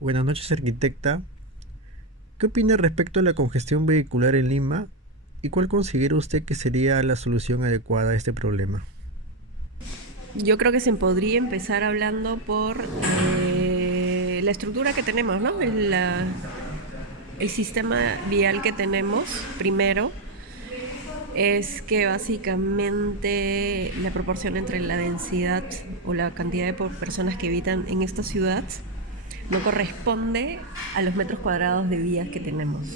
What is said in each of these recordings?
Buenas noches, arquitecta. ¿Qué opina respecto a la congestión vehicular en Lima y cuál considera usted que sería la solución adecuada a este problema? Yo creo que se podría empezar hablando por la estructura que tenemos, ¿no? El sistema vial que tenemos, primero, es que básicamente la proporción entre la densidad o la cantidad de personas que habitan en esta ciudad no corresponde a los metros cuadrados de vías que tenemos,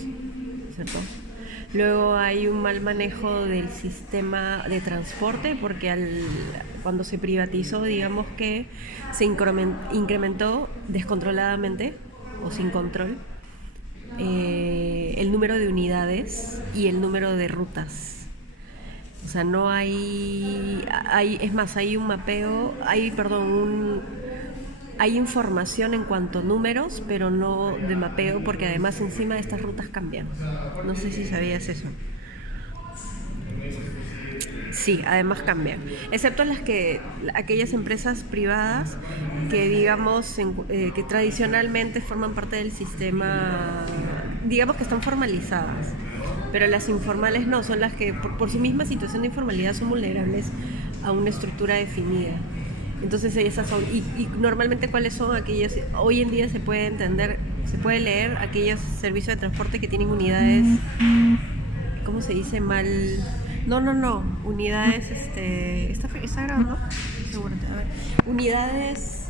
¿cierto? Luego hay un mal manejo del sistema de transporte porque cuando se privatizó, digamos que se incrementó descontroladamente o sin control el número de unidades y el número de rutas. O sea, no es más, hay un mapeo, hay información en cuanto a números, pero no de mapeo, porque además encima de estas rutas cambian. No sé si sabías eso. Sí, además cambian. Excepto aquellas empresas privadas que digamos que tradicionalmente forman parte del sistema, digamos que están formalizadas. Pero las informales no, son las que por su misma situación de informalidad son vulnerables a una estructura definida. Entonces esas son, y normalmente cuáles son aquellas, hoy en día se puede entender, se puede leer aquellos servicios de transporte que tienen unidades, ¿cómo se dice? No, unidades, está grabado, ¿no? Seguro, a ver. Unidades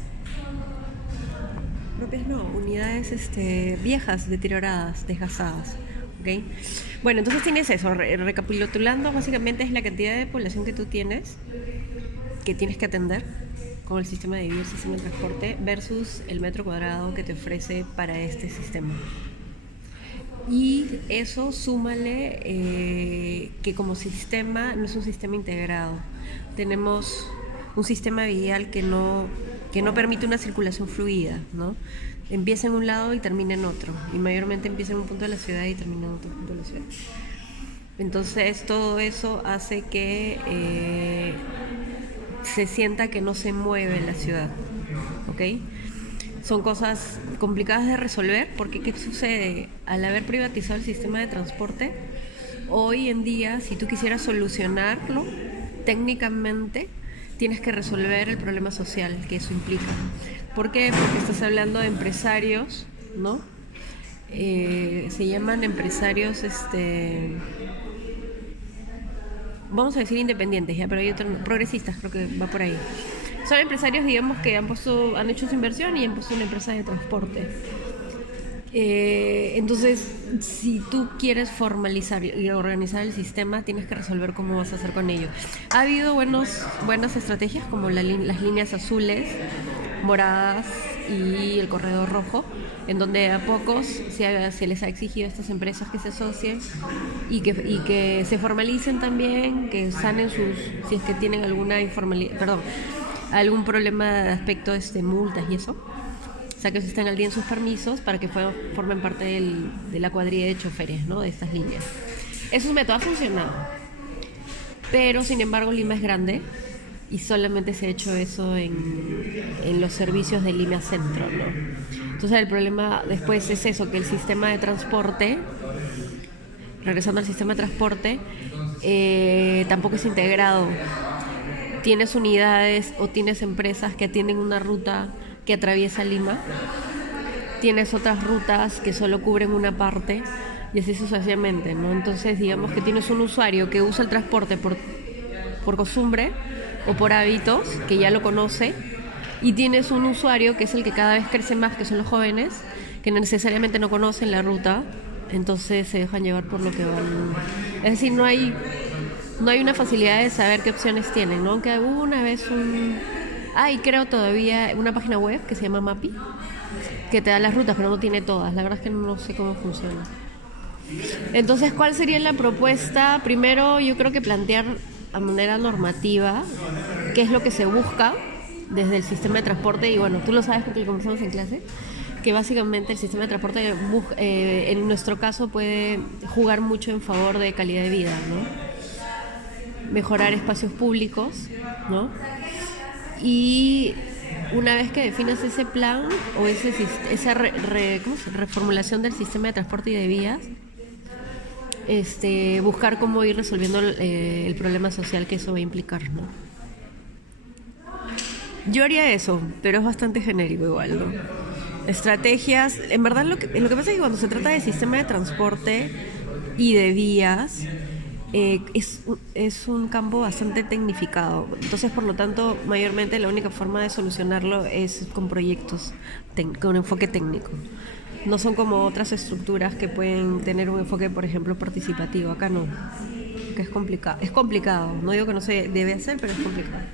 propias no, unidades viejas, deterioradas, desgastadas. ¿Okay? Bueno, entonces tienes eso, recapitulando, básicamente es la cantidad de población que tú tienes, que tienes que atender con el sistema de vía, el sistema de transporte, versus el metro cuadrado que te ofrece para este sistema. Y eso súmale que como sistema no es un sistema integrado. Tenemos un sistema vial que no permite una circulación fluida, ¿no? Empieza en un lado y termina en otro, y mayormente empieza en un punto de la ciudad y termina en otro punto de la ciudad. Entonces todo eso hace que se sienta que no se mueve la ciudad, ¿ok? Son cosas complicadas de resolver porque ¿qué sucede? Al haber privatizado el sistema de transporte, hoy en día si tú quisieras solucionarlo técnicamente tienes que resolver el problema social que eso implica. ¿Por qué? Porque estás hablando de empresarios, ¿no? Se llaman empresarios, vamos a decir independientes, ya, pero hay otros progresistas, creo que va por ahí. Son empresarios, digamos, que han hecho su inversión y han puesto una empresa de transporte. Entonces, si tú quieres formalizar y organizar el sistema, tienes que resolver cómo vas a hacer con ello. Ha habido buenas estrategias como las líneas azules, moradas y el corredor rojo, en donde a pocos se les ha exigido a estas empresas que se asocien y que se formalicen también, que sanen si es que tienen algún problema de aspecto multas y eso. O sea, que estén al día en sus permisos para que formen parte de la cuadrilla de choferes, ¿no? De estas líneas. Esos métodos han funcionado. Pero, sin embargo, Lima es grande y solamente se ha hecho eso en los servicios de Lima Centro, ¿no? Entonces, el problema después es eso, que el sistema de transporte, regresando al sistema de transporte, tampoco es integrado. Tienes unidades o tienes empresas que tienen una ruta que atraviesa Lima, tienes otras rutas que solo cubren una parte y así sucesivamente, ¿no? Entonces digamos que tienes un usuario que usa el transporte por costumbre o por hábitos, que ya lo conoce, y tienes un usuario que es el que cada vez crece más, que son los jóvenes, que no necesariamente no conocen la ruta, entonces se dejan llevar por lo que van. Es decir, no hay una facilidad de saber qué opciones tienen, ¿no? Aunque alguna vez y creo todavía una página web que se llama Mapi, que te da las rutas, pero no tiene todas. La verdad es que no sé cómo funciona. Entonces, ¿cuál sería la propuesta? Primero, yo creo que plantear a manera normativa qué es lo que se busca desde el sistema de transporte. Y bueno, tú lo sabes porque lo conversamos en clase, que básicamente el sistema de transporte en nuestro caso puede jugar mucho en favor de calidad de vida, ¿no? Mejorar espacios públicos, ¿no? Y una vez que definas ese plan o esa ¿cómo reformulación del sistema de transporte y de vías, buscar cómo ir resolviendo el problema social que eso va a implicar, ¿no? Yo haría eso, pero es bastante genérico igual, ¿no? Estrategias, en verdad lo que pasa es que cuando se trata de sistema de transporte y de vías, es un campo bastante tecnificado. Entonces, por lo tanto, mayormente la única forma de solucionarlo es con proyectos con enfoque técnico. No son como otras estructuras que pueden tener un enfoque, por ejemplo, participativo. Acá no, que es complicado. Es complicado, no digo que no se debe hacer, pero es complicado.